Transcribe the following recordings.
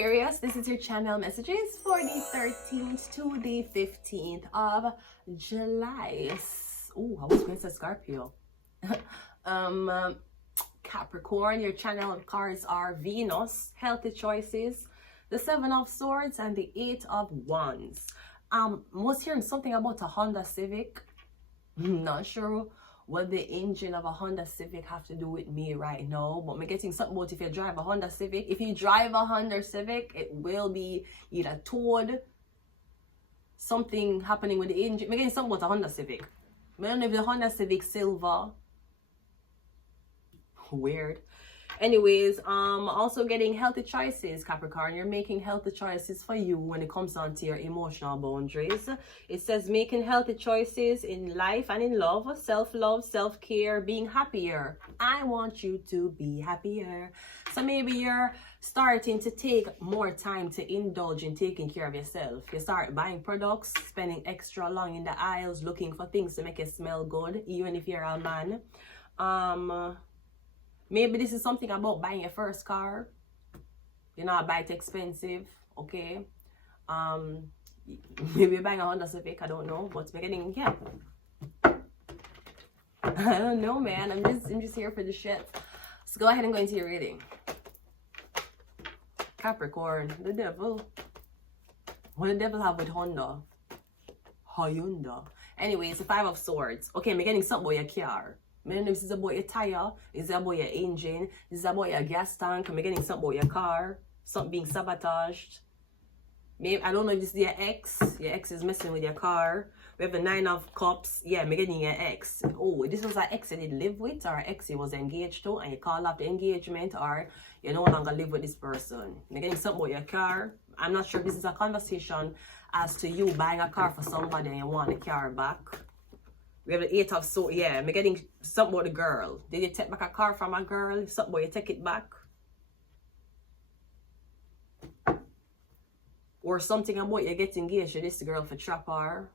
Aquarius, this is your channel messages for the 13th to the 15th of July. Oh, I was going to say Scorpio. Capricorn, your channel cards are Venus, healthy choices, the 7 of Swords, and the 8 of Wands. I was hearing something about a Honda Civic. Not sure what the engine of a Honda Civic have to do with me right now, but I'm getting something about if you drive a Honda Civic. If you drive a Honda Civic, it will be either towed, something happening with the engine. I'm getting something about a Honda Civic. I don't know if the Honda Civic silver. Weird. Anyways, also getting healthy choices, Capricorn. You're making healthy choices for you when it comes down to your emotional boundaries. It says making healthy choices in life and in love, self-love, self-care, being happier. I want you to be happier. So maybe you're starting to take more time to indulge in taking care of yourself. You start buying products, spending extra long in the aisles, looking for things to make you smell good, even if you're a man. Maybe this is something about buying your first car. You know, buy it expensive, okay? Maybe you're buying a Honda Civic, I don't know. But we're getting, yeah. I don't know, man. I'm just here for the shit. So go ahead and go into your reading. Capricorn, the devil. What the devil have with Honda? Hyundai. Anyways, the 5 of Swords. Okay, I'm getting something about your car. I don't know if this is about your tire, is it about your engine, is it about your gas tank, I'm getting something about your car, something being sabotaged. Maybe, I don't know if this is your ex is messing with your car. We have the 9 of Cups, yeah, I'm getting your ex. Oh, this was an ex you did live with, or an ex you was engaged to, and you call off the engagement, or you no longer live with this person. I'm getting something about your car. I'm not sure if this is a conversation as to you buying a car for somebody and you want the car back. We have the 8 of Swords. Yeah, I'm getting something about the girl. Did you take back a car from a girl? Something about you take it back? Or something about you get engaged to this girl for trap her.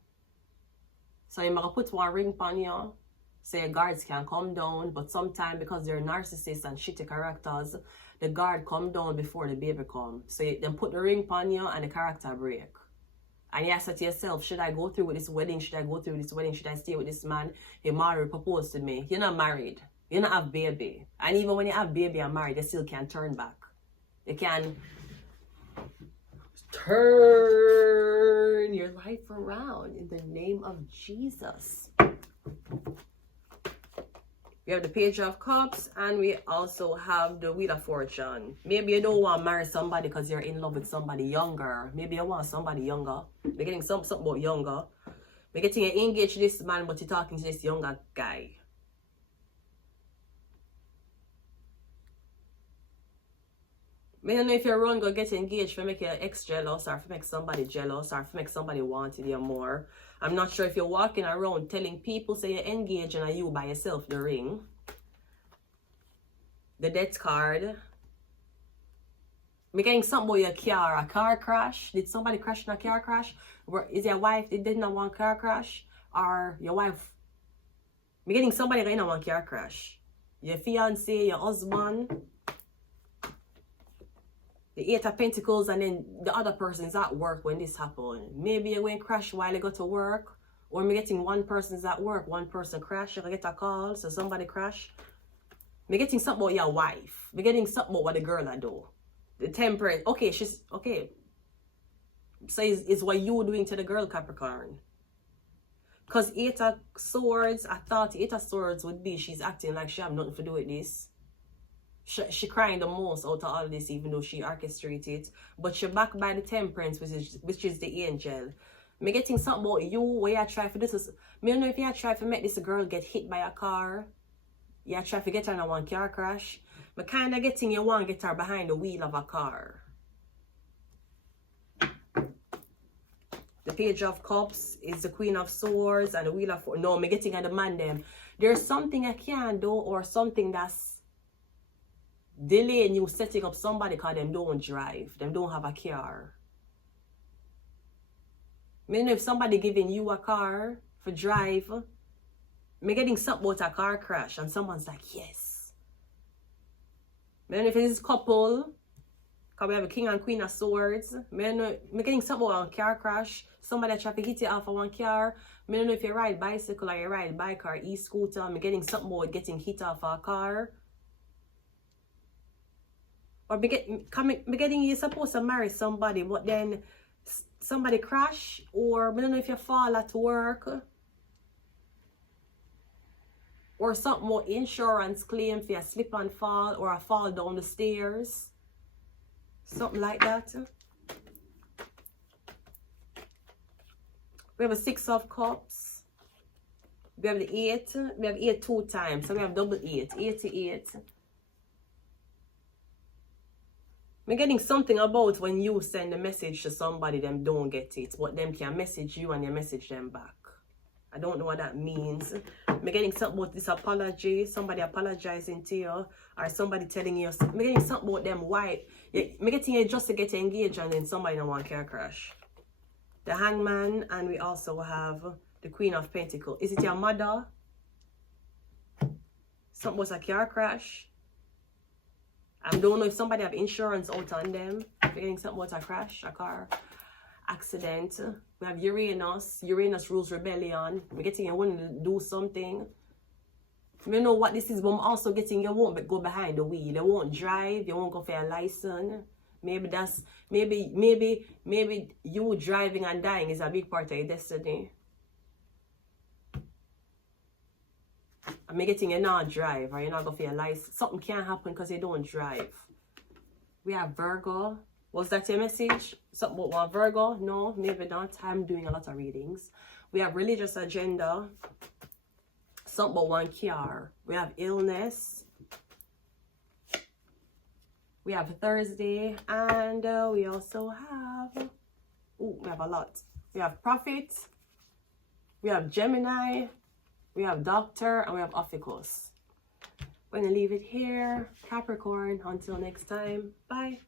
So you might put one ring on you. So your guards can come down. But sometimes because they're narcissists and shitty characters, the guard come down before the baby come. So you then put the ring on you and the character break. And you ask to yourself, should I go through with this wedding? Should I go through with this wedding? Should I stay with this man? He married, proposed to me. You're not married. You don't have baby. And even when you have baby and married, you still can't turn back. You can turn your life around in the name of Jesus. We have the Page of Cups, and we also have the Wheel of Fortune. Maybe you don't want to marry somebody because you're in love with somebody younger. Maybe you want somebody younger. We're getting something about younger. We're getting engaged to this man, but you're talking to this younger guy. I don't know if you're wrong or get engaged for make your ex jealous, or for make somebody jealous, or for make somebody wanted you more. I'm not sure if you're walking around telling people say you're engaged and are you by yourself the ring. The Death card. I'm getting something about your car, a car crash. Did somebody crash in a car crash? Is your wife did not want car crash? Or your wife? I'm getting somebody that didn't want car crash. Your fiance, your husband. The 8 of Pentacles, and then the other person's at work when this happened. Maybe you went crash while you go to work. Or I'm getting one person's at work, one person crash, you can get a call, so somebody crash. I'm getting something about your wife. I'm getting something about what the girl I do. The Temperance. Okay, she's okay. So it's what you doing to the girl, Capricorn. Because 8 of Swords, I thought 8 of Swords would be she's acting like she have nothing to do with this. She crying the most out of all this, even though she orchestrated it. But she backed by the Temperance, which is the angel. Me getting something about you where you try for this. Me don't know if you try to make this girl get hit by a car. You try to get her in a one car crash. But kind of getting you want to get her behind the wheel of a car. The Page of Cups is the Queen of Swords and the Wheel of Fortune. No, me getting at the man them. There's something I can do, or something that's delaying you setting up somebody because them don't drive. Them don't have a car. I mean, if somebody giving you a car for drive, me getting something about a car crash and someone's like, yes. Then if it's couple, Because we have a King and Queen of Swords. I don't know, I'm getting something about a car crash. Somebody try to hit you off of one car. I don't know if you ride bicycle or you ride bike or e-scooter. I'm getting something about getting hit off of a car. Or me getting you supposed to marry somebody, but then somebody crash. Or I don't know if you fall at work. Or something more insurance claim for a slip and fall or a fall down the stairs. Something like that. We have a 6 of Cups. We have the 8. We have 8 2 times. So we have double 8. 88. I'm getting something about when you send a message to somebody, them don't get it. But them can message you and you message them back. I don't know what that means. I'm getting something about this apology. Somebody apologizing to you. Or somebody telling you. I'm getting something about them why. I'm getting you just to get engaged and then somebody don't want car crash. The Hangman, and we also have the Queen of Pentacles. Is it your mother? Something was a car crash. I don't know if somebody have insurance out on them. We're getting something about a crash, a car accident. We have Uranus. Uranus rules rebellion. We're getting you want to do something. You know what this is, but I'm also getting you won't go behind the wheel. You won't drive. You won't go for a license. Maybe that's maybe you driving and dying is a big part of your destiny. I'm getting you not drive or you're not going for your license. Something can't happen because you don't drive. We have Virgo. Was that your message? Something about one Virgo? No, maybe not. I'm doing a lot of readings. We have religious agenda. Something about one car. We have illness. We have Thursday. And we also have... Oh, we have a lot. We have Prophet. We have Gemini. We have Doctor. And we have Ophiuchus. I'm going to leave it here. Capricorn. Until next time. Bye.